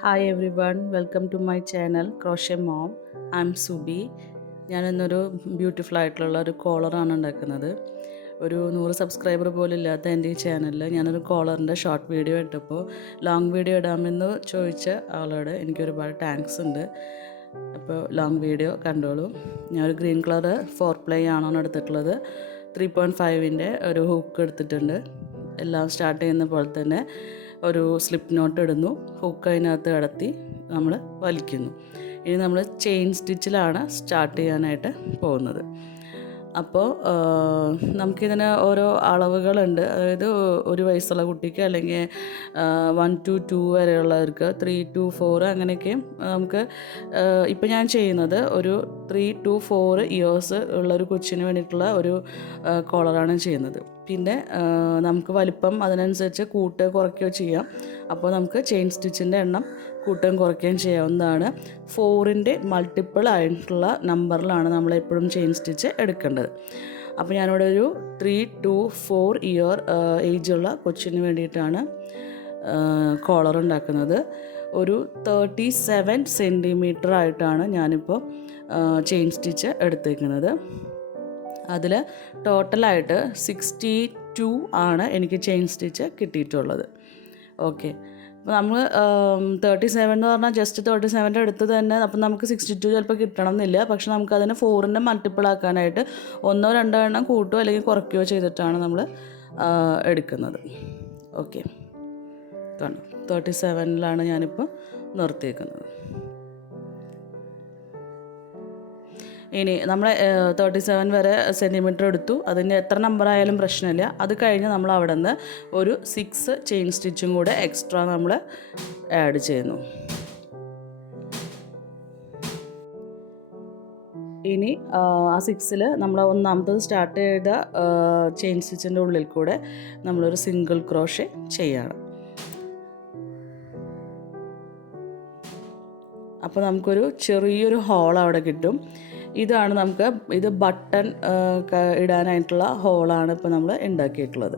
Hi everyone, welcome to my channel crochet mom. I am Subi. ഞാനിന്നൊരു beautiful ആയിട്ടുള്ള ഒരു കോളറാണ് ഉണ്ടാക്കുന്നത്. ഒരു 100 സബ്സ്ക്രൈബർ പോലും ഇല്ലാത്ത എൻ്റെ ഈ ചാനലിൽ ഞാനൊരു കോളറിൻ്റെ ഷോർട്ട് വീഡിയോ ഇട്ടപ്പോൾ ലോങ് വീഡിയോ ഇടാമെന്ന് ചോദിച്ച ആളോട് എനിക്ക് ഒരുപാട് താങ്ക്സ് ഉണ്ട്. അപ്പോൾ ലോങ് വീഡിയോ കണ്ടോളൂ. ഞാനൊരു ഗ്രീൻ കളർ 4 പ്ലേ ആണോ എടുത്തിട്ടുള്ളത്. 3.5-ൻ്റെ ഒരു ഹുക്ക് എടുത്തിട്ടുണ്ട്. എല്ലാം സ്റ്റാർട്ട് ചെയ്യുന്ന പോലെ തന്നെ ഒരു സ്ലിപ്പ് നോട്ട് ഇടുന്നു, ഹുക്ക് അതിനകത്ത് കടത്തി നമ്മൾ വലിക്കുന്നു. ഇനി നമ്മൾ ചെയിൻ സ്റ്റിച്ചിലാണ് സ്റ്റാർട്ട് ചെയ്യാനായിട്ട് പോകുന്നത്. അപ്പോൾ നമുക്കിതിന് ഓരോ അളവുകളുണ്ട്. അതായത് 1 വയസ്സുള്ള കുട്ടിക്ക് അല്ലെങ്കിൽ 1 to 2 വരെയുള്ളവർക്ക് 3 to 4 അങ്ങനെയൊക്കെ നമുക്ക് ഇപ്പം ഞാൻ ചെയ്യുന്നത് ഒരു 3 to 4 ഇയേഴ്സ് ഉള്ളൊരു കൊച്ചിന് വേണ്ടിയിട്ടുള്ള ഒരു കോളറാണ് ചെയ്യുന്നത്. പിന്നെ നമുക്ക് വലിപ്പം അതിനനുസരിച്ച് കൂട്ടുകയോ കുറയ്ക്കുകയോ ചെയ്യാം. അപ്പോൾ നമുക്ക് ചെയിൻ സ്റ്റിച്ചിൻ്റെ എണ്ണം കൂട്ടുകയും കുറയ്ക്കുകയും ചെയ്യാവുന്നതാണ്. 4ൻ്റെ മൾട്ടിപ്പിൾ ആയിട്ടുള്ള നമ്പറിലാണ് നമ്മളെപ്പോഴും ചെയിൻ സ്റ്റിച്ച് എടുക്കേണ്ടത്. അപ്പോൾ ഞാനിവിടെ ഒരു 3 to 4 ഇയർ ഏജുള്ള കൊച്ചിന് വേണ്ടിയിട്ടാണ് കോളർ ഉണ്ടാക്കുന്നത്. ഒരു 37 സെൻറ്റിമീറ്റർ ആയിട്ടാണ് ഞാനിപ്പോൾ ചെയിൻ സ്റ്റിച്ച് എടുത്തേക്കുന്നത്. അതിൽ ടോട്ടലായിട്ട് 62 ആണ് എനിക്ക് ചെയിൻ സ്റ്റിച്ച് കിട്ടിയിട്ടുള്ളത്. ഓക്കെ, അപ്പോൾ നമ്മൾ 37 എന്ന് പറഞ്ഞാൽ ജസ്റ്റ് 37ൻ്റെ അടുത്ത് തന്നെ അപ്പം നമുക്ക് 62 ചിലപ്പോൾ കിട്ടണം എന്നില്ല. പക്ഷെ നമുക്കതിനെ 4ൻ്റെ മൾട്ടിപ്പിൾ ആക്കാനായിട്ട് 1-2 എണ്ണം കൂട്ടുകയോ അല്ലെങ്കിൽ കുറയ്ക്കുകയോ ചെയ്തിട്ടാണ് നമ്മൾ എടുക്കുന്നത്. ഓക്കെ, കാണും 37ലാണ് ഞാനിപ്പോൾ നിർത്തിയേക്കുന്നത്. ഇനി നമ്മൾ 37 വരെ സെൻറ്റിമീറ്റർ എടുത്തു. അതിന് എത്ര നമ്പർ ആയാലും പ്രശ്നമില്ല. അത് കഴിഞ്ഞ് നമ്മൾ അവിടെ നിന്ന് ഒരു 6 ചെയിൻ സ്റ്റിച്ചും കൂടെ എക്സ്ട്രാ നമ്മൾ ആഡ് ചെയ്യുന്നു. ഇനി ആ 6ൽ നമ്മൾ ഒന്നാമത്തത് സ്റ്റാർട്ട് ചെയ്ത ചെയിൻ സ്റ്റിച്ചിൻ്റെ ഉള്ളിൽ കൂടെ നമ്മളൊരു സിംഗിൾ ക്രോഷേ ചെയ്യണം. അപ്പോൾ നമുക്കൊരു ചെറിയൊരു ഹോൾ അവിടെ കിട്ടും. ഇതാണ് ഇത് ബട്ടൺ ഇടാനായിട്ടുള്ള ഹോളാണ് ഇപ്പോൾ നമ്മൾ ഉണ്ടാക്കിയിട്ടുള്ളത്.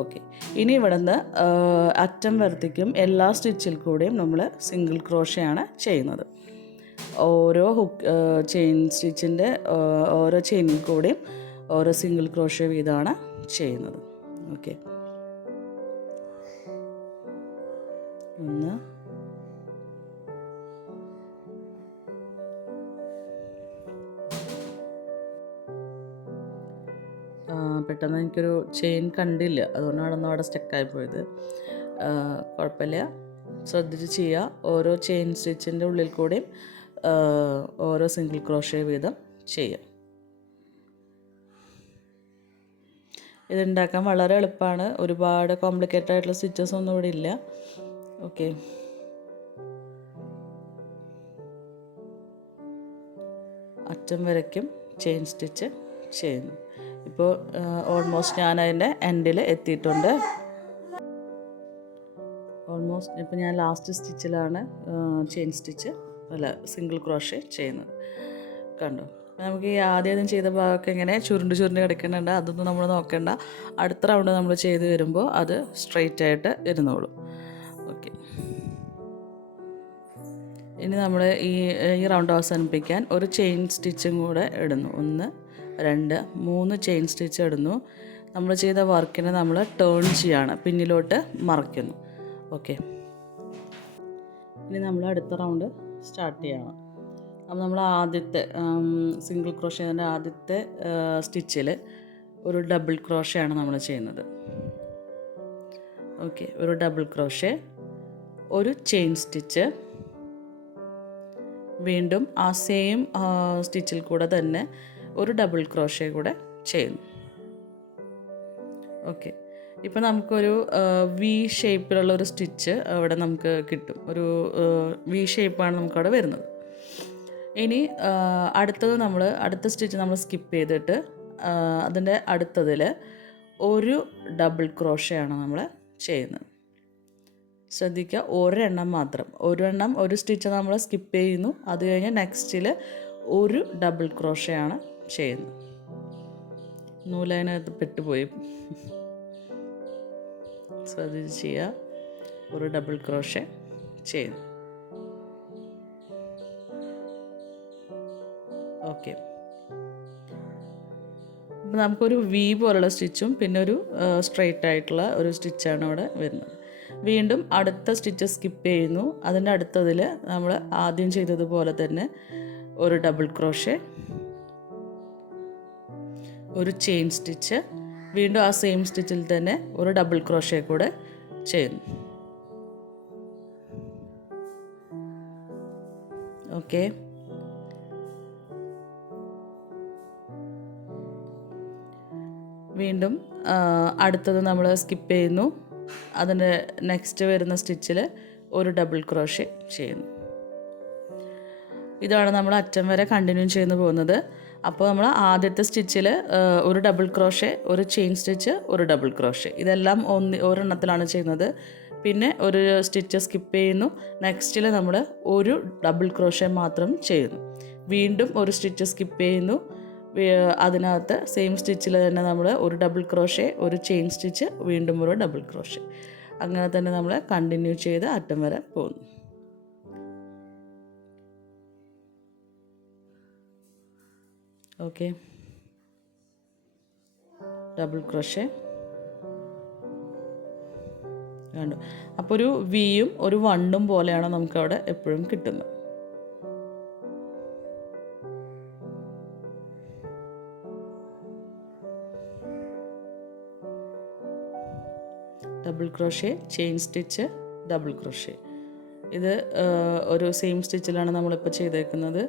ഓക്കെ, ഇനി ഇവിടെ നിന്ന് അറ്റം വരത്തേക്കും എല്ലാ സ്റ്റിച്ചിൽ കൂടെയും നമ്മൾ സിംഗിൾ ക്രോഷയാണ് ചെയ്യുന്നത്. ഓരോ ചെയിൻ സ്റ്റിച്ചിൻ്റെ ഓരോ ചെയിനിൽ കൂടെയും ഓരോ സിംഗിൾ ക്രോഷ വീതമാണ് ചെയ്യുന്നത്. ഓക്കെ, 1 പെട്ടെന്ന് എനിക്കൊരു ചെയിൻ കണ്ടില്ല, അതുകൊണ്ടാണ് അവിടെ സ്റ്റക്കായി പോയത്. കുഴപ്പമില്ല, ശ്രദ്ധിച്ച് ചെയ്യുക. ഓരോ ചെയിൻ സ്റ്റിച്ചിൻ്റെ ഉള്ളിൽ കൂടെയും ഓരോ സിംഗിൾ ക്രോഷേ വീതം ചെയ്യുക. ഇതുണ്ടാക്കാൻ വളരെ എളുപ്പമാണ്. ഒരുപാട് കോംപ്ലിക്കേറ്റഡ് ആയിട്ടുള്ള സ്റ്റിച്ചസ് ഒന്നും ഇവിടെ ഇല്ല. ഓക്കെ, അറ്റം വരയ്ക്കും ചെയിൻ സ്റ്റിച്ച് ചെയ്യുന്നു. ഇപ്പോൾ ഓൾമോസ്റ്റ് ഞാൻ അതിൻ്റെ എൻഡിൽ എത്തിയിട്ടുണ്ട്. ഓൾമോസ്റ്റ് ഇപ്പോൾ ഞാൻ ലാസ്റ്റ് സ്റ്റിച്ചിലാണ് ചെയിൻ സ്റ്റിച്ച് സിംഗിൾ ക്രോഷേ ചെയ്യുന്നത്. കണ്ടോ, നമുക്ക് ഈ ആദ്യം ചെയ്ത ഭാഗമൊക്കെ ഇങ്ങനെ ചുരുണ്ട് കിടക്കുന്നുണ്ട്. അതൊന്നും നമ്മൾ നോക്കേണ്ട. അടുത്ത റൗണ്ട് നമ്മൾ ചെയ്ത് വരുമ്പോൾ അത് സ്ട്രെയിറ്റ് ആയിട്ട് ഇരുന്നോളും. ഓക്കെ, ഇനി നമ്മൾ ഈ റൗണ്ട് അവസാനിപ്പിക്കാൻ ഒരു ചെയിൻ സ്റ്റിച്ചും കൂടെ ഇടുന്നു. 1, 2, 3 ചെയിൻ സ്റ്റിച്ച് ഇടുന്നു. നമ്മൾ ചെയ്ത വർക്കിനെ നമ്മൾ ടേൺ ചെയ്യാണ്, പിന്നിലോട്ട് മറയ്ക്കുന്നു. ഓക്കെ, ഇനി നമ്മൾ അടുത്ത റൗണ്ട് സ്റ്റാർട്ട് ചെയ്യണം. അപ്പോൾ നമ്മൾ ആദ്യത്തെ സിംഗിൾ ക്രോഷേൻ്റെ ആദ്യത്തെ സ്റ്റിച്ചിൽ ഒരു ഡബിൾ ക്രോഷയാണ് നമ്മൾ ചെയ്യുന്നത്. ഓക്കെ, ഒരു ഡബിൾ ക്രോഷേ, ഒരു ചെയിൻ സ്റ്റിച്ച്, വീണ്ടും ആ സെയിം സ്റ്റിച്ചിൽ കൂടെ തന്നെ ഒരു ഡബിൾ ക്രോഷേ കൂടെ ചെയ്യുന്നു. ഓക്കെ, ഇപ്പോൾ നമുക്കൊരു വി ഷേപ്പിലുള്ള ഒരു സ്റ്റിച്ച് അവിടെ നമുക്ക് കിട്ടും. ഒരു വി ഷേപ്പാണ് നമുക്കവിടെ വരുന്നത്. ഇനി അടുത്ത സ്റ്റിച്ച് നമ്മൾ സ്കിപ്പ് ചെയ്തിട്ട് അതിൻ്റെ അടുത്തതിൽ ഒരു ഡബിൾ ക്രോഷയാണ് നമ്മൾ ചെയ്യുന്നത്. ശ്രദ്ധിക്കുക, ഒരെണ്ണം മാത്രം. ഒരു സ്റ്റിച്ച് നമ്മൾ സ്കിപ്പ് ചെയ്യുന്നു. അത് കഴിഞ്ഞ് നെക്സ്റ്റിൽ ഒരു ഡബിൾ ക്രോഷയാണ് ചെയ്യുന്നത്. നൂലതിനകത്ത് പെട്ടുപോയി, ശ്രദ്ധിച്ച് ചെയ്യുക. ഒരു ഡബിൾ ക്രോഷേ ചെയ്യുന്നു. ഓക്കെ, അപ്പോൾ നമുക്കൊരു വി പോലുള്ള സ്റ്റിച്ചും പിന്നെ ഒരു സ്ട്രെയിറ്റ് ആയിട്ടുള്ള ഒരു സ്റ്റിച്ചാണ് അവിടെ വരുന്നത്. വീണ്ടും അടുത്ത സ്റ്റിച്ച് സ്കിപ്പ് ചെയ്യുന്നു. അതിൻ്റെ അടുത്തതിൽ നമ്മൾ ആദ്യം ചെയ്തതുപോലെ തന്നെ ഒരു ഡബിൾ ക്രോഷേ, ഒരു ചെയിൻ സ്റ്റിച്ച്, വീണ്ടും ആ സെയിം സ്റ്റിച്ചിൽ തന്നെ ഒരു ഡബിൾ ക്രോഷേ കൂടെ ചെയ്യുന്നു. ഓക്കെ, വീണ്ടും അടുത്തത് നമ്മൾ സ്കിപ്പ് ചെയ്യുന്നു. അതിൻ്റെ നെക്സ്റ്റ് വരുന്ന സ്റ്റിച്ചിൽ ഒരു ഡബിൾ ക്രോഷേ ചെയ്യുന്നു. ഇതാണ് നമ്മൾ അറ്റം വരെ കണ്ടിന്യൂ ചെയ്യുന്നു പോകുന്നത്. അപ്പോൾ നമ്മൾ ആദ്യത്തെ സ്റ്റിച്ചിൽ ഒരു ഡബിൾ ക്രോഷേ, ഒരു ചെയിൻ സ്റ്റിച്ച്, ഒരു ഡബിൾ ക്രോഷേ, ഇതെല്ലാം ഒരെണ്ണത്തിലാണ് ചെയ്യുന്നത്. പിന്നെ ഒരു സ്റ്റിച്ച് സ്കിപ്പ് ചെയ്യുന്നു. നെക്സ്റ്റിൽ നമ്മൾ ഒരു ഡബിൾ ക്രോഷേ മാത്രം ചെയ്യുന്നു. വീണ്ടും ഒരു സ്റ്റിച്ച് സ്കിപ്പ് ചെയ്യുന്നു. അതിനകത്ത് സെയിം സ്റ്റിച്ചിൽ തന്നെ നമ്മൾ ഒരു ഡബിൾ ക്രോഷേ, ഒരു ചെയിൻ സ്റ്റിച്ച്, വീണ്ടും ഒരു ഡബിൾ ക്രോഷേ, അങ്ങനെ തന്നെ നമ്മൾ കണ്ടിന്യൂ ചെയ്ത് അറ്റം വരെ പോകുന്നു. ഓക്കെ, ഡബിൾ ക്രോഷേ കണ്ടു. അപ്പോൾ ഒരു വിയും ഒരു വണ്ണും പോലെയാണ് നമുക്കവിടെ എപ്പോഴും കിട്ടുന്നത്. Double crochet, chain stitch, double crochet, ഇത് ഒരു സെയിം സ്റ്റിച്ചിലാണ് നമ്മളിപ്പോൾ ചെയ്തേക്കുന്നത്.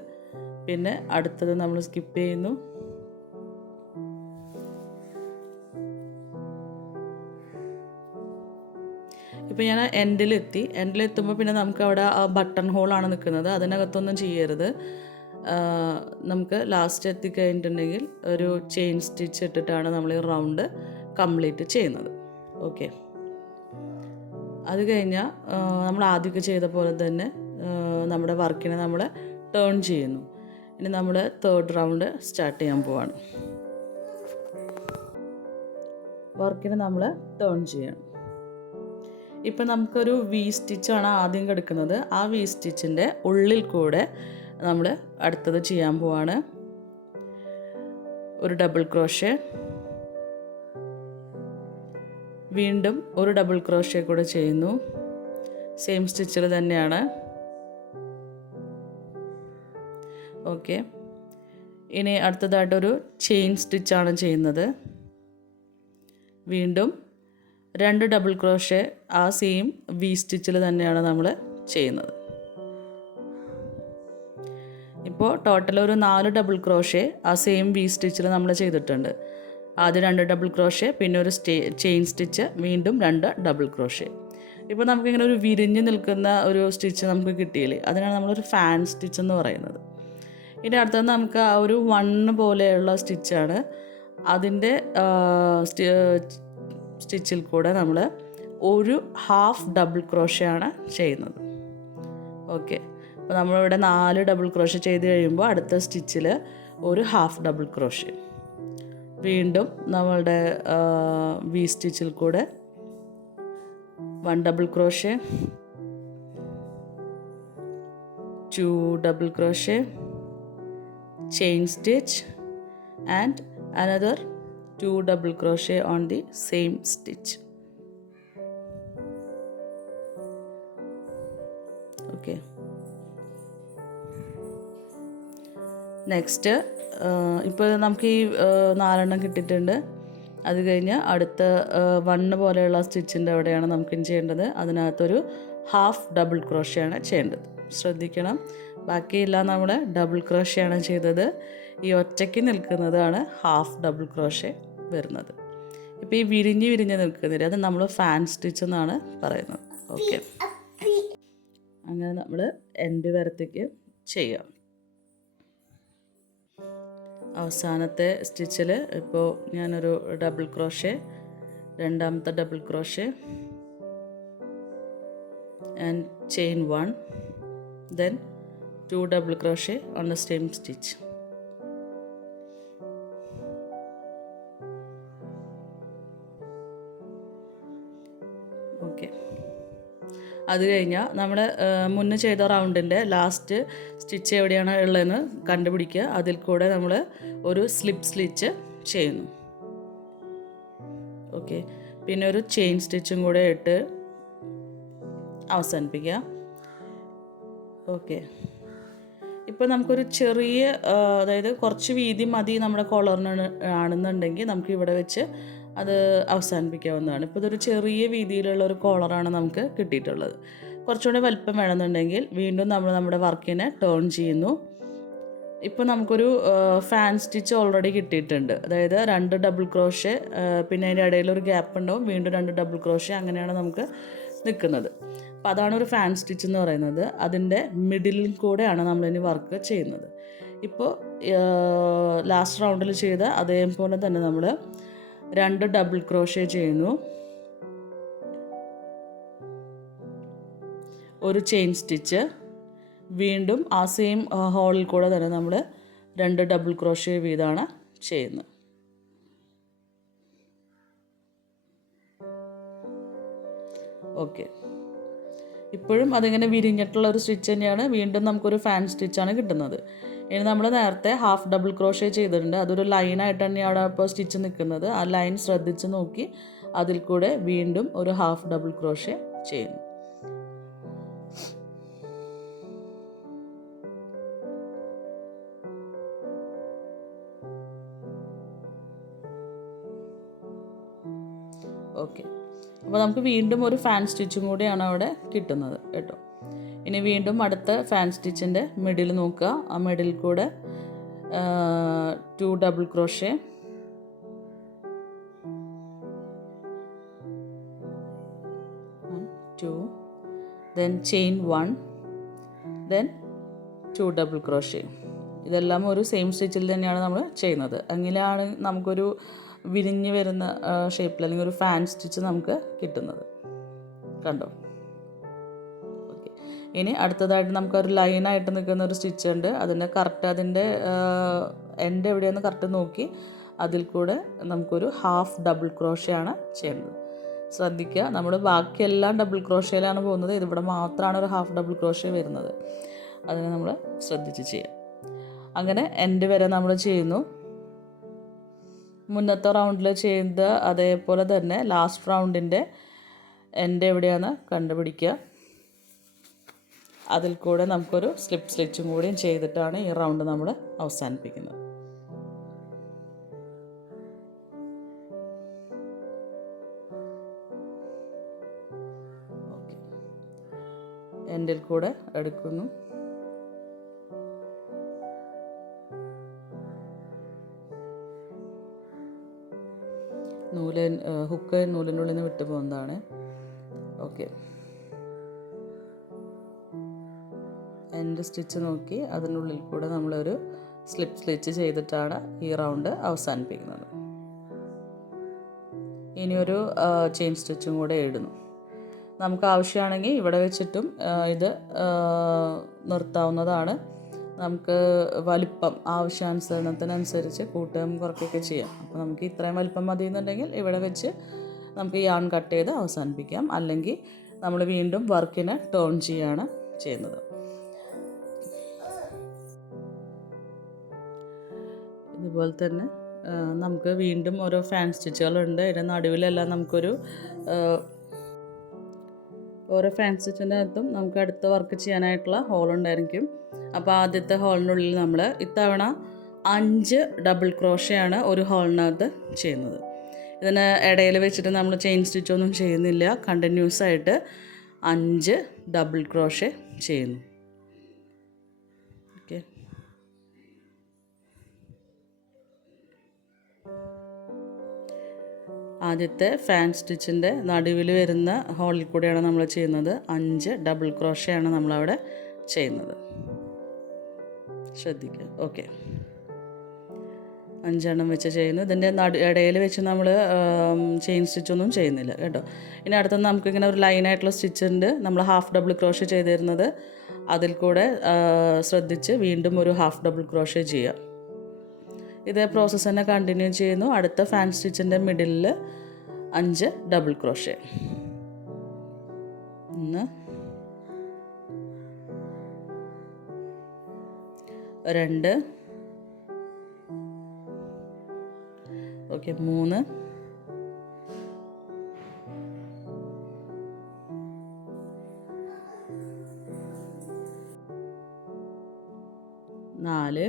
പിന്നെ അടുത്തത് നമ്മൾ സ്കിപ്പ് ചെയ്യുന്നു. ഇപ്പോൾ ഞാൻ എൻഡിലെത്തുമ്പോൾ പിന്നെ നമുക്ക് അവിടെ ആ ബട്ടൺ ഹോളാണ് നിൽക്കുന്നത്. അതിനകത്തൊന്നും ചെയ്യരുത്. നമുക്ക് ലാസ്റ്റ് എത്തിക്കഴിഞ്ഞിട്ടുണ്ടെങ്കിൽ ഒരു ചെയിൻ സ്റ്റിച്ച് ഇട്ടിട്ടാണ് നമ്മൾ ഈ റൗണ്ട് കംപ്ലീറ്റ് ചെയ്യുന്നത്. ഓക്കെ, അത് കഴിഞ്ഞാൽ നമ്മൾ ആദ്യമൊക്കെ ചെയ്ത പോലെ തന്നെ നമ്മുടെ വർക്കിനെ നമ്മൾ ടേൺ ചെയ്യുന്നു. ഇനി നമ്മൾ തേർഡ് റൗണ്ട് സ്റ്റാർട്ട് ചെയ്യാൻ പോവാണ്. വർക്കിനെ നമ്മൾ ടേൺ ചെയ്യണം. ഇപ്പം നമുക്കൊരു വി സ്റ്റിച്ചാണ് ആദ്യം കിടക്കുന്നത്. ആ വി സ്റ്റിച്ചിൻ്റെ ഉള്ളിൽ കൂടെ നമ്മൾ അടുത്തത് ചെയ്യാൻ പോവാണ്. ഒരു ഡബിൾ ക്രോഷേ, വീണ്ടും ഒരു ഡബിൾ ക്രോഷേ കൂടെ ചെയ്യുന്നു. സെയിം സ്റ്റിച്ചിൽ തന്നെയാണ്. ഓക്കെ, ഇനി അടുത്തതായിട്ടൊരു ചെയിൻ സ്റ്റിച്ചാണ് ചെയ്യുന്നത്. വീണ്ടും 2 ഡബിൾ ക്രോഷേ ആ സെയിം വി സ്റ്റിച്ചിൽ തന്നെയാണ് നമ്മൾ ചെയ്യുന്നത്. ഇപ്പോൾ ടോട്ടൽ ഒരു 4 ഡബിൾ ക്രോഷേ ആ സെയിം വി സ്റ്റിച്ചിൽ നമ്മൾ ചെയ്തിട്ടുണ്ട്. ആദ്യം 2 ഡബിൾ ക്രോഷേ, പിന്നെ ഒരു ചെയിൻ സ്റ്റിച്ച്, വീണ്ടും 2 ഡബിൾ ക്രോഷേ. ഇപ്പോൾ നമുക്കിങ്ങനെ ഒരു വിരിഞ്ഞ് നിൽക്കുന്ന ഒരു സ്റ്റിച്ച് നമുക്ക് കിട്ടിയില്ലേ, അതിനാണ് നമ്മളൊരു ഫാൻ സ്റ്റിച്ച് എന്ന് പറയുന്നത്. ഇനി അടുത്തത് നമുക്ക് ആ ഒരു 1 പോലെയുള്ള സ്റ്റിച്ചാണ്. അതിൻ്റെ സ്റ്റിച്ചിൽ കൂടെ നമ്മൾ ഒരു ഹാഫ് ഡബിൾ ക്രോഷേ ആണ് ചെയ്യുന്നത്. ഓക്കെ, അപ്പോൾ നമ്മളിവിടെ 4 ഡബിൾ ക്രോഷേ ചെയ്ത് കഴിയുമ്പോൾ അടുത്ത സ്റ്റിച്ചിൽ ഒരു ഹാഫ് ഡബിൾ ക്രോഷേ, വീണ്ടും നമ്മളുടെ വി സ്റ്റിച്ചിൽ കൂടെ 1 double crochet, 2 double crochet, chain stitch and another 2 double crochet on the same stitch. Okay, next ഇപ്പോൾ നമുക്ക് ഈ 4 കിട്ടിയിട്ടുണ്ട്. അത് കഴിഞ്ഞ് അടുത്ത 1 പോലെയുള്ള സ്റ്റിച്ചിൻ്റെ അവിടെയാണ് നമുക്ക് ചെയ്യേണ്ടത്. അതിനകത്തൊരു ഹാഫ് ഡബിൾ ക്രോഷേ ആണ് ചെയ്യേണ്ടത്. ശ്രദ്ധിക്കണം, ബാക്കിയെല്ലാം നമ്മൾ ഡബിൾ ക്രോഷേ ആണ് ചെയ്തത്. ഈ ഒറ്റയ്ക്ക് നിൽക്കുന്നതാണ് ഹാഫ് ഡബിൾ ക്രോഷേ വരുന്നത്. ഇപ്പോൾ ഈ വിരിഞ്ഞ് നിൽക്കുന്നില്ല, അത് നമ്മൾ ഫാൻ സ്റ്റിച്ച് എന്നാണ് പറയുന്നത്. ഓക്കെ, അങ്ങനെ നമ്മൾ എൻഡ് വരത്തേക്ക് ചെയ്യാം. അവസാനത്തെ സ്റ്റിച്ചിൽ ഇപ്പോൾ ഞാനൊരു ഡബിൾ ക്രോഷേ, രണ്ടാമത്തെ double crochet and chain 1, then 2 double crochet on the same stitch. Okay, അത് കഴിഞ്ഞാൽ നമ്മൾ മുന്നേ ചെയ്ത റൗണ്ടിൻ്റെ ലാസ്റ്റ് സ്റ്റിച്ച് എവിടെയാണ് ഉള്ളതെന്ന് കണ്ടുപിടിക്കുക. അതിൽ കൂടെ നമ്മൾ ഒരു സ്ലിപ്പ് സ്റ്റിച്ച് ചെയ്യുന്നു. ഓക്കെ, പിന്നെ ഒരു ചെയിൻ സ്റ്റിച്ചും കൂടെ ഇട്ട് അവസാനിപ്പിക്കുക. ഓക്കെ, ഇപ്പോൾ നമുക്കൊരു ചെറിയ അതായത് കുറച്ച് വീതി മതി നമ്മുടെ കോളറിന് ആണെന്നുണ്ടെങ്കിൽ നമുക്ക് ഇവിടെ വെച്ച് അത് അവസാനിപ്പിക്കാവുന്നതാണ്. ഇപ്പോൾ ഇതൊരു ചെറിയ വീതിയിലുള്ള ഒരു കോളറാണ് നമുക്ക് കിട്ടിയിട്ടുള്ളത്. കുറച്ചുകൂടി വലിപ്പം വേണമെന്നുണ്ടെങ്കിൽ വീണ്ടും നമ്മൾ നമ്മുടെ വർക്കിനെ ടേൺ ചെയ്യുന്നു. ഇപ്പോൾ നമുക്കൊരു ഫാൻ സ്റ്റിച്ച് ഓൾറെഡി കിട്ടിയിട്ടുണ്ട്. അതായത് 2 ഡബിൾ ക്രോഷേ, പിന്നെ അതിൻ്റെ ഇടയിലൊരു ഗ്യാപ്പ് ഉണ്ടാവും, വീണ്ടും 2 ഡബിൾ ക്രോഷേ, അങ്ങനെയാണ് നമുക്ക് നിൽക്കുന്നത്. അപ്പോൾ അതാണ് ഒരു ഫാൻ സ്റ്റിച്ച് എന്ന് പറയുന്നത്. അതിൻ്റെ മിഡിലിൽ കൂടെയാണ് നമ്മളിനി വർക്ക് ചെയ്യുന്നത്. ഇപ്പോൾ ലാസ്റ്റ് റൗണ്ടിൽ ചെയ്ത അതേപോലെ തന്നെ നമ്മൾ 2 ഡബിൾ ക്രോഷേ ചെയ്യുന്നു, ഒരു ചെയിൻ സ്റ്റിച്ച്, വീണ്ടും ആ സെയിം ഹോളിൽ കൂടെ തന്നെ നമ്മൾ 2 ഡബിൾ ക്രോഷേ വീതമാണ് ചെയ്യുന്നത്. ഓക്കെ, ഇപ്പോഴും അതിങ്ങനെ വിരിഞ്ഞിട്ടുള്ള ഒരു സ്റ്റിച്ച് തന്നെയാണ്. വീണ്ടും നമുക്കൊരു ഫാൻ സ്റ്റിച്ചാണ് കിട്ടുന്നത്. ഇനി നമ്മൾ നേരത്തെ ഹാഫ് ഡബിൾ ക്രോഷേ ചെയ്തിട്ടുണ്ട്. അതൊരു ലൈനായിട്ട് തന്നെയാണ് അവിടെ ഇപ്പോൾ സ്റ്റിച്ച് നിൽക്കുന്നത്. ആ ലൈൻ ശ്രദ്ധിച്ച് നോക്കി അതിൽ കൂടെ വീണ്ടും ഒരു ഹാഫ് ഡബിൾ ക്രോഷേ ചെയ്യുന്നു. ഓക്കെ, അപ്പോൾ നമുക്ക് വീണ്ടും ഒരു ഫാൻ സ്റ്റിച്ചും കൂടിയാണ് അവിടെ കിട്ടുന്നത് കേട്ടോ. ഇനി വീണ്ടും അടുത്ത ഫാൻ സ്റ്റിച്ചിൻ്റെ മിഡിൽ നോക്കുക. ആ മിഡിൽ കൂടെ 2 double crochet, 1 2, then chain 1, then 2 double crochet. ഇതെല്ലാം ഒരു സെയിം സ്റ്റിച്ചിൽ തന്നെയാണ് നമ്മൾ ചെയ്യുന്നത്. അങ്ങനെയാണ് നമുക്കൊരു വിരിഞ്ഞ് വരുന്ന ഷേപ്പിൽ അല്ലെങ്കിൽ ഒരു ഫാൻ സ്റ്റിച്ച് നമുക്ക് കിട്ടുന്നത്. കണ്ടോ? ഓക്കെ, ഇനി അടുത്തതായിട്ട് നമുക്കൊരു ലൈനായിട്ട് നിൽക്കുന്ന ഒരു സ്റ്റിച്ച് ഉണ്ട്. അതിൻ്റെ കറക്റ്റ് അതിൻ്റെ എൻഡ് എവിടെയെന്ന് കറക്റ്റ് നോക്കി അതിൽ കൂടെ നമുക്കൊരു ഹാഫ് ഡബിൾ ക്രോഷേ ആണ് ചെയ്യുന്നത്. ശ്രദ്ധിക്കുക, നമ്മൾ ബാക്കിയെല്ലാം ഡബിൾ ക്രോഷയിലാണ് പോകുന്നത്. ഇതിവിടെ മാത്രമാണ് ഒരു ഹാഫ് ഡബിൾ ക്രോഷേ വരുന്നത്. അതിനെ നമ്മൾ ശ്രദ്ധിച്ച് ചെയ്യാം. അങ്ങനെ എൻഡ് വരെ നമ്മൾ ചെയ്യുന്നു. മുന്നത്തെ റൗണ്ടിൽ ചെയ്ത അതേപോലെ തന്നെ ലാസ്റ്റ് റൗണ്ടിൻ്റെ എൻഡ് എവിടെയാണ് കണ്ടുപിടിക്കുക. അതിൽ കൂടെ നമുക്കൊരു സ്ലിപ്പ് സ്റ്റിച്ചും കൂടിയും ചെയ്തിട്ടാണ് ഈ റൗണ്ട് നമ്മൾ അവസാനിപ്പിക്കുന്നത്. ഓക്കെ, എൻഡിൽ കൂടെ എടുക്കുന്നു. ഹുക്ക് നൂലിൻ്റെ ഉള്ളിൽ നിന്ന് വിട്ടു പോകുന്നതാണ്. ഓക്കെ, എൻഡ് സ്റ്റിച്ച് നോക്കി അതിനുള്ളിൽ കൂടെ നമ്മളൊരു സ്ലിപ്പ് സ്റ്റിച്ച് ചെയ്തിട്ടാണ് ഈ റൗണ്ട് അവസാനിപ്പിക്കുന്നത്. ഇനിയൊരു ചെയിൻ സ്റ്റിച്ചും കൂടെ ഇടുന്നു. നമുക്ക് ആവശ്യമാണെങ്കിൽ ഇവിടെ വെച്ചിട്ടും ഇത് നിർത്താവുന്നതാണ്. നമുക്ക് വലിപ്പം ആവശ്യാനുസരണത്തിനനുസരിച്ച് കൂട്ടുകയും കുറയ്ക്കുകയൊക്കെ ചെയ്യാം. അപ്പോൾ നമുക്ക് ഇത്രയും വലിപ്പം മതി എന്നുണ്ടെങ്കിൽ ഇവിടെ വെച്ച് നമുക്ക് യാൺ കട്ട് ചെയ്ത് അവസാനിപ്പിക്കാം. അല്ലെങ്കിൽ നമ്മൾ വീണ്ടും വർക്കിനെ ടേൺ ചെയ്യുകയാണ് ചെയ്യുന്നത്. ഇതുപോലെ തന്നെ നമുക്ക് വീണ്ടും ഓരോ ഫാൻ സ്റ്റിച്ചുകളുണ്ട്. ഇതിൻ്റെ നടുവിലെല്ലാം നമുക്കൊരു ഓരോ ഫാൻ സ്റ്റിച്ചിൻ്റെ അകത്തും നമുക്ക് അടുത്ത വർക്ക് ചെയ്യാനായിട്ടുള്ള ഹോളുണ്ടായിരിക്കും. അപ്പോൾ ആദ്യത്തെ ഹോളിനുള്ളിൽ നമ്മൾ ഇത്തവണ 5 ഡബിൾ ക്രോഷയാണ് ഒരു ഹോളിനകത്ത് ചെയ്യുന്നത്. ഇതിന് ഇടയിൽ വെച്ചിട്ട് നമ്മൾ ചെയിൻ സ്റ്റിച്ചൊന്നും ചെയ്യുന്നില്ല. കണ്ടിന്യൂസ് ആയിട്ട് 5 ഡബിൾ ക്രോഷേ ചെയ്യുന്നു. ഓക്കെ, ആദ്യത്തെ ഫാൻ സ്റ്റിച്ചിൻ്റെ നടുവിൽ വരുന്ന ഹോളിൽ കൂടെയാണ് നമ്മൾ ചെയ്യുന്നത്. 5 ഡബിൾ ക്രോഷയാണ് നമ്മളവിടെ ചെയ്യുന്നത്. ശ്രദ്ധിക്കുക. ഓക്കെ, 5 വെച്ച് ചെയ്യുന്നു. ഇതിൻ്റെ ഇടയിൽ വെച്ച് നമ്മൾ ചെയിൻ സ്റ്റിച്ചൊന്നും ചെയ്യുന്നില്ല കേട്ടോ. ഇനി അടുത്തത് നമുക്കിങ്ങനെ ഒരു ലൈനായിട്ടുള്ള സ്റ്റിച്ച് ഉണ്ട്. നമ്മൾ ഹാഫ് ഡബിൾ ക്രോഷേ ചെയ്തിരുന്നത് അതിൽ കൂടെ ശ്രദ്ധിച്ച് വീണ്ടും ഒരു ഹാഫ് ഡബിൾ ക്രോഷേ ചെയ്യുക. ഇതേ പ്രോസസ്സ് തന്നെ കണ്ടിന്യൂ ചെയ്യുന്നു. അടുത്ത ഫാൻ സ്റ്റിച്ചിൻ്റെ മിഡിലിൽ 5 ഡബിൾ ക്രോഷേ, 1 2 ഓക്കെ 3 4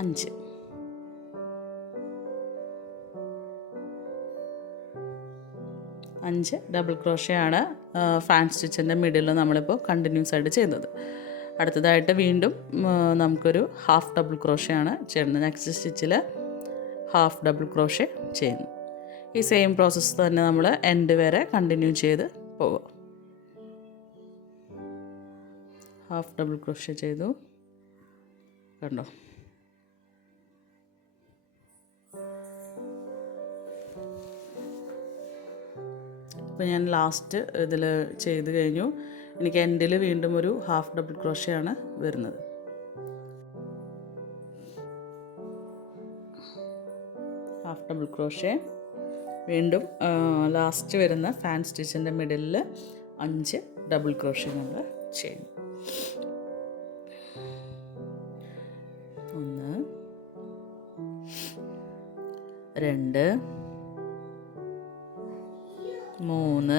5 5 ഡബിൾ ക്രോഷയാണ് ഫാൻ സ്റ്റിച്ചിൻ്റെ മിഡിൽ നമ്മളിപ്പോൾ കണ്ടിന്യൂസ് ആയിട്ട് ചെയ്യുന്നത്. അടുത്തതായിട്ട് വീണ്ടും നമുക്കൊരു ഹാഫ് ഡബിൾ ക്രോഷയാണ് ചെയ്യുന്നത്. നെക്സ്റ്റ് സ്റ്റിച്ചിൽ ഹാഫ് ഡബിൾ ക്രോഷേ ചെയ്യുന്നു. ഈ സെയിം പ്രോസസ്സ് തന്നെ നമ്മൾ എൻഡ് വരെ കണ്ടിന്യൂ ചെയ്ത് പോകും. ഹാഫ് ഡബിൾ ക്രോഷേ ചെയ്തു, കണ്ടോ. ഇപ്പോൾ ഞാൻ ലാസ്റ്റ് ഇതിൽ ചെയ്ത് കഴിഞ്ഞു. എനിക്ക് എൻഡിൽ വീണ്ടും ഒരു ഹാഫ് ഡബിൾ ക്രോഷയാണ് വരുന്നത്. ഹാഫ് ഡബിൾ ക്രോഷേ വീണ്ടും ലാസ്റ്റ് വരുന്ന ഫാൻ സ്റ്റിച്ചിൻ്റെ മിഡിലിൽ 5 ഡബിൾ ക്രോഷേ നമ്മൾ ചെയ്യും. 1 2 3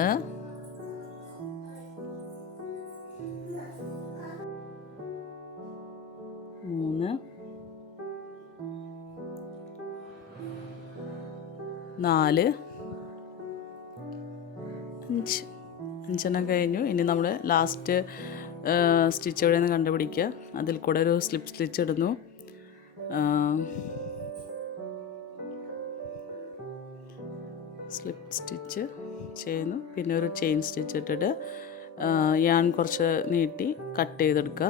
4 5 5എണ്ണം കഴിഞ്ഞു. ഇനി നമ്മൾ ലാസ്റ്റ് സ്റ്റിച്ച് എവിടെ നിന്ന് കണ്ടുപിടിക്കുക. അതിൽ കൂടെ ഒരു സ്ലിപ്പ് സ്റ്റിച്ച് ഇടുന്നു. സ്ലിപ്പ് സ്റ്റിച്ച് ചെയ്യുന്നു. പിന്നെ ഒരു ചെയിൻ സ്റ്റിച്ച് ഇട്ടിട്ട് യാൺ കുറച്ച് നീട്ടി കട്ട് ചെയ്തെടുക്കുക.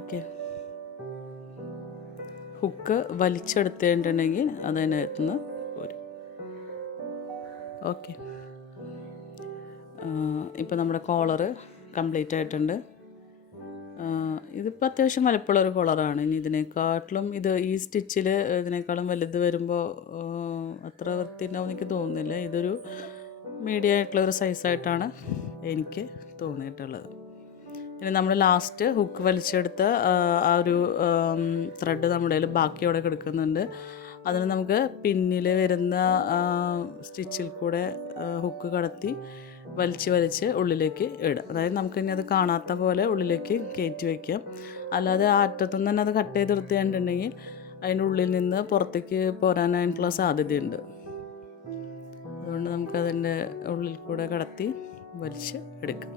ഓക്കെ, ഹുക്ക് വലിച്ചെടുത്തിട്ടുണ്ടെങ്കിൽ അതിനകത്തുനിന്ന് പോരും. ഓക്കെ, ഇപ്പോൾ നമ്മുടെ കോളറ് കംപ്ലീറ്റ് ആയിട്ടുണ്ട്. ഇതിപ്പോൾ അത്യാവശ്യം വലിപ്പമുള്ളൊരു കോളറാണ്. ഇനി ഇതിനേക്കാട്ടിലും ഈ സ്റ്റിച്ചിൽ ഇതിനേക്കാളും വലുത് വരുമ്പോൾ അത്ര വൃത്തി ഉണ്ടാവും എനിക്ക് തോന്നുന്നില്ല. ഇതൊരു മീഡിയം ആയിട്ടുള്ളൊരു സൈസായിട്ടാണ് എനിക്ക് തോന്നിയിട്ടുള്ളത്. ഇനി നമ്മൾ ലാസ്റ്റ് ഹുക്ക് വലിച്ചെടുത്ത ആ ഒരു ത്രെഡ് നമ്മുടെ കയ്യിൽ ബാക്കിയോടെ കിടക്കുന്നുണ്ട്. അതിന് നമുക്ക് പിന്നിൽ വരുന്ന സ്റ്റിച്ചിൽ കൂടെ ഹുക്ക് കടത്തി വലിച്ച് ഉള്ളിലേക്ക് ഇടുക. അതായത് നമുക്കിനി അത് കാണാത്ത പോലെ ഉള്ളിലേക്ക് കയറ്റി വയ്ക്കാം. അല്ലാതെ ആ അറ്റത്തുനിന്ന് തന്നെ അത് കട്ട് ചെയ്ത് എടുത്തിട്ടുണ്ടെങ്കിൽ അതിൻ്റെ ഉള്ളിൽ നിന്ന് പുറത്തേക്ക് പോരാനായിട്ടുള്ള സാധ്യതയുണ്ട്. അതുകൊണ്ട് നമുക്കതിൻ്റെ ഉള്ളിൽ കൂടെ കടത്തി വലിച്ച് എടുക്കാം.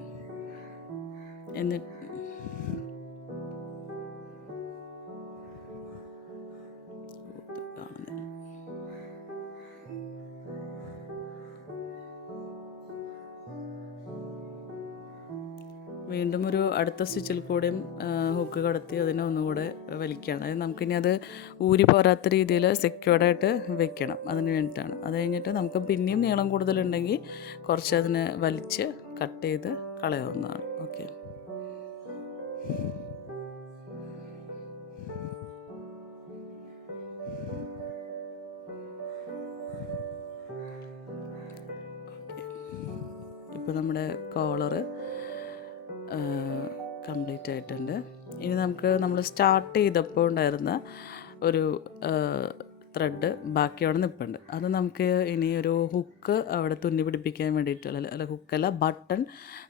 എന്നിട്ട് വീണ്ടും ഒരു അടുത്ത സ്റ്റിച്ചിൽ കൂടെയും ഹുക്ക് കടത്തി അതിനെ ഒന്നുകൂടെ വലിക്കുകയാണ്. അതായത് നമുക്കിനി അത് ഊരി പോരാത്ത രീതിയിൽ സെക്യൂർഡായിട്ട് വെക്കണം. അതിന് വേണ്ടിയിട്ടാണ്. അത് കഴിഞ്ഞിട്ട് നമുക്ക് പിന്നെയും നീളം കൂടുതലുണ്ടെങ്കിൽ കുറച്ച് അതിനെ വലിച്ച് കട്ട് ചെയ്ത് കളയാവുന്നതാണ്. ഓക്കെ, ഇപ്പോൾ നമ്മുടെ കോളറ് കംപ്ലീറ്റ് ആയിട്ടുണ്ട്. ഇനി നമുക്ക് നമ്മൾ സ്റ്റാർട്ട് ചെയ്തപ്പോൾ ഉണ്ടായിരുന്ന ഒരു ത്രെഡ് ബാക്കി അവിടെ നിൽപ്പുണ്ട്. അത് നമുക്ക് ഇനി ഒരു ഹുക്ക് അവിടെ തുന്നി പിടിപ്പിക്കാൻ വേണ്ടിയിട്ടുള്ള ഹുക്കല്ല, ബട്ടൺ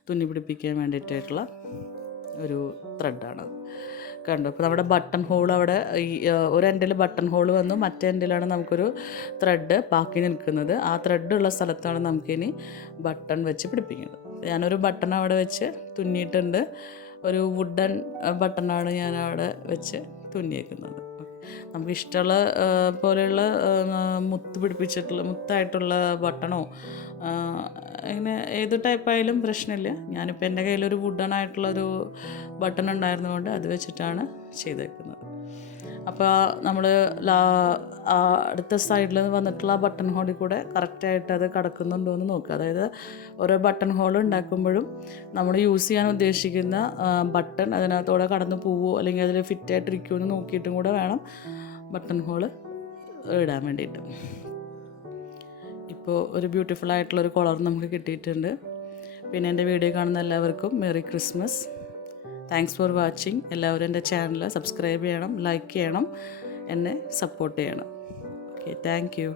തുന്നി പിടിപ്പിക്കാൻ വേണ്ടിയിട്ടുള്ള ഒരു ത്രെഡാണത്. കണ്ടു. അപ്പോൾ നമ്മുടെ ബട്ടൺ ഹോൾ അവിടെ ഒരു എൻഡിൽ ബട്ടൺ ഹോൾ വന്നു, മറ്റേ എൻഡിലാണ് നമുക്കൊരു ത്രെഡ് ബാക്കി നിൽക്കുന്നത്. ആ ത്രെഡ് ഉള്ള സ്ഥലത്താണ് നമുക്കിനി ബട്ടൺ വെച്ച് പിടിപ്പിക്കുന്നത്. ഞാനൊരു ബട്ടൺ അവിടെ വെച്ച് തുന്നിയിട്ടുണ്ട്. ഒരു വുഡൻ ബട്ടണാണ് ഞാൻ അവിടെ വെച്ച് തുന്നിയേക്കുന്നത്. നമുക്ക് ഇഷ്ടമുള്ള പോലെയുള്ള മുത്തായിട്ടുള്ള ബട്ടണോ അങ്ങനെ ഏത് ടൈപ്പായാലും പ്രശ്നമില്ല. ഞാനിപ്പോൾ എൻ്റെ കയ്യിലൊരു വുഡനായിട്ടുള്ളൊരു ബട്ടൺ ഉണ്ടായിരുന്നതുകൊണ്ട് അത് വെച്ചിട്ടാണ് ചെയ്തേക്കുന്നത്. അപ്പോൾ നമ്മൾ അടുത്ത സൈഡിൽ വന്നിട്ടുള്ള ബട്ടൺ ഹോളിൽ കൂടെ കറക്റ്റായിട്ട് അത് കിടക്കുന്നുണ്ടോ എന്ന് നോക്കുക. അതായത് ഓരോ ബട്ടൺ ഹോൾ ഉണ്ടാക്കുമ്പോഴും നമ്മൾ യൂസ് ചെയ്യാൻ ഉദ്ദേശിക്കുന്ന ബട്ടൺ അതിനകത്തോടെ കടന്നു പോവുമോ അല്ലെങ്കിൽ അതിൽ ഫിറ്റായിട്ടിരിക്കുമോ എന്ന് നോക്കിയിട്ടും കൂടെ വേണം ബട്ടൺ ഹോൾ ഇടാൻ വേണ്ടിയിട്ട്. ഇപ്പോൾ ഒരു ബ്യൂട്ടിഫുൾ ആയിട്ടുള്ളൊരു കോളർ നമുക്ക് കിട്ടിയിട്ടുണ്ട്. പിന്നെ എൻ്റെ വീഡിയോ കാണുന്ന എല്ലാവർക്കും merry Christmas. Thanks for watching. എല്ലാവരും എൻ്റെ ചാനൽ സബ്സ്ക്രൈബ് ചെയ്യണം, ലൈക്ക് ചെയ്യണം, എന്നെ സപ്പോർട്ട് ചെയ്യണം. Okay, thank you.